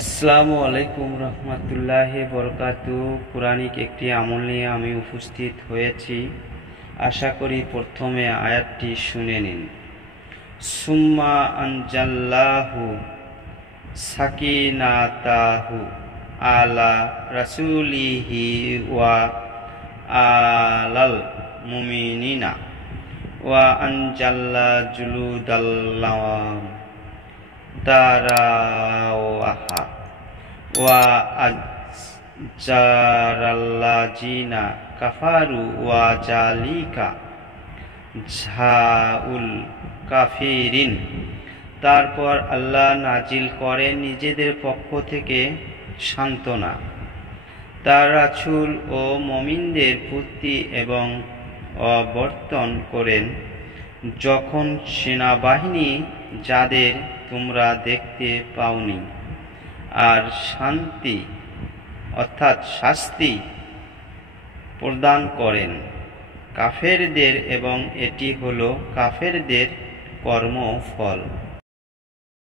আসসালামু আলাইকুম রহমতুল্লাহি বরকাতু। কুরআনিক একটি আমল নিয়ে আমি উপস্থিত হয়েছি। আশা করি প্রথমে আয়াতটি শুনে নিন। সুম্মা আনজাল্লাহু সাকিনাতাহু আলা রাসূলিহি ওয়া আলাল মুমিনিনা ওয়া আনজাল্লা জুলুদাল্লাম তারাওয়াহা ওয়া আজ্জারাল্লাযিনা কাফারু ওয়া জালিকা ঝাউল কাফিরিন। তারপর আল্লাহ নাজিল করে নিজেদের পক্ষ থেকে সান্ত্বনা তার রাসূল ও মুমিনদের প্রতি এবং অবর্তন করেন যখন সেনাবাহিনী যাদের তোমরা দেখতে পাওনি আর শান্তি অর্থাৎ শাস্তি প্রদান করেন কাফেরদের, এবং এটি হলো কাফেরদের কর্মফল।